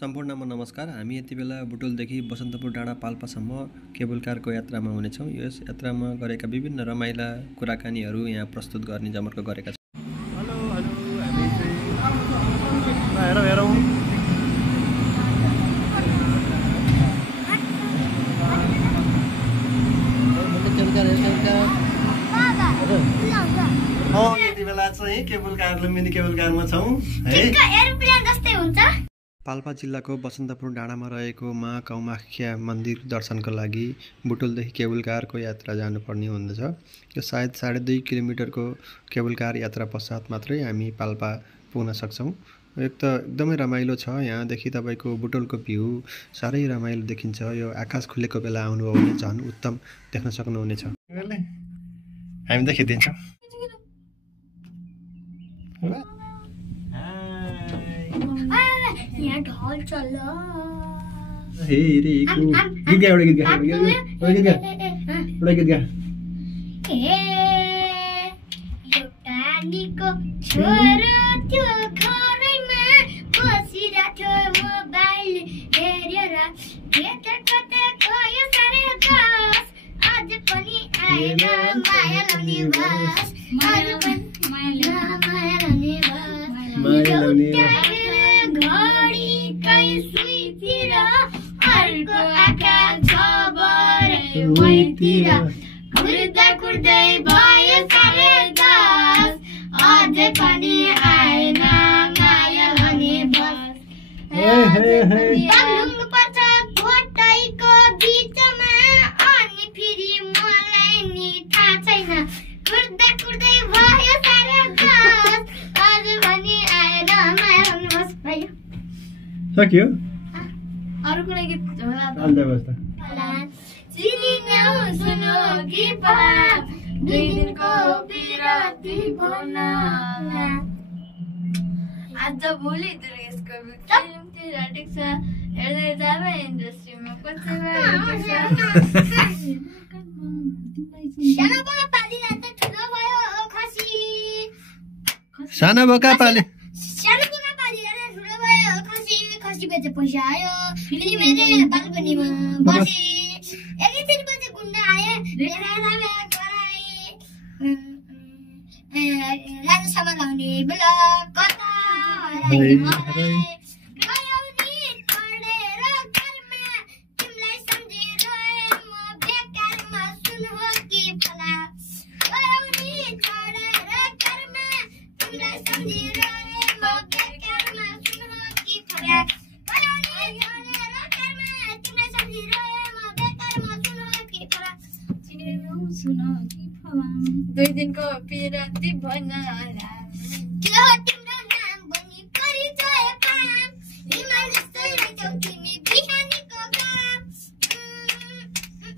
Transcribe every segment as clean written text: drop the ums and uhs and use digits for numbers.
सम्पूर्णमा नमस्कार। हामी यति बेला बुटोलदेखि बसन्तपुर डाँडा पाल्पासम्म केबल कारको यात्रामा हुनेछौँ। यस यात्रामा गरेका विभिन्न रमाइला कुराकानीहरू यहाँ प्रस्तुत गर्ने जमर्को गरेका छौँ। हेलो हामी चाहिँ हेरौँ यति बेला चाहिँ केबल कार मिनी केबल कारमा छौँ है। एरोप्लेन जस्तै हुन्छ। पाल्पा जिल्लाको बसन्तपुर डाँडामा रहेको मा कामाख्या मन्दिर दर्शनको लागि बुटोलदेखि केबल कारको यात्रा जानुपर्ने हुँदछ। यो सायद 2.5 किलोमिटरको केबल कार यात्रा पश्चात मात्रै हामी पाल्पा पुग्न सक्छौँ। एक त एकदमै रमाइलो छ। यहाँदेखि तपाईँको बुटोलको भ्यू साह्रै रमाइलो देखिन्छ। यो आकाश खुलेको बेला आउनुभयो भने झन् उत्तम देख्न सक्नुहुनेछ। हामी त खिचिदिन्छौँ। यहाँ ढल चल्छ। एउटा निको छोरो त्यो घरैमा बसिरहेको मोबाइल हेरेर कता कता गयो सारे दस आज पनि आएन माया लाउने बस माया लाउने बस घडी कै सुईतिर अर्को आँखा झबरे वहीँतिर कुर्दा कुर्दै भयो सारे दस अझै पनि आएन माया लाउने बस। पाल्नु पर्छ घोटाइको बिचमा अनि फेरि मलाई नि थाहा छैन कुर्दा कुर्दै भयो सारे दस अझै पनि आएन माया लाउने बस। भयो सक्यो। अरु कुनै गीत होला अवस्था चिनी न्याउ सुनो कि पाप 2 दिनको बिराती भना आज भोलि दुर्गेशको फिल्मतिर टिक्छ हेर्दै जाबे इन्डस्ट्रीमा कसै सानो बगा पालिला त ठुलो भयो खसी सानो बोका पाले सानो बगा पालिला ठुलो भयो खसी बेचे पैसा आयो फेरि मैले बालकनीमा बसी एकैछिन पछि गुन्डा आए मेरा रामे गराए लानु सामान लाउने बेला कता दुई दिनको पिराती भन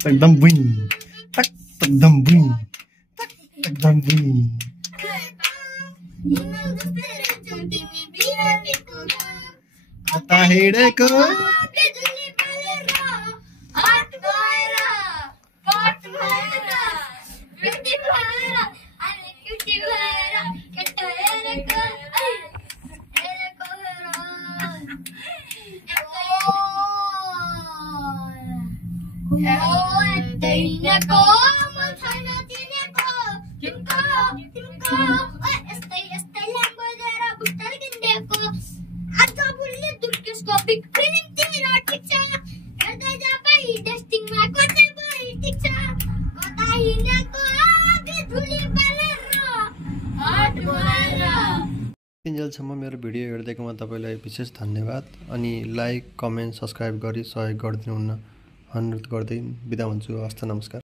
एकदम बुइन एकदम बुइन एकदम बुइन कता हिँडेको तिनजेलसम्म मेरो भिडियो हेर्दैकोमा तपाईँलाई विशेष धन्यवाद। अनि लाइक कमेन्ट सब्सक्राइब गरी सहयोग गरिदिनुहुन अनुरोध गर्दै बिदा हुन्छु। हस्त नमस्कार।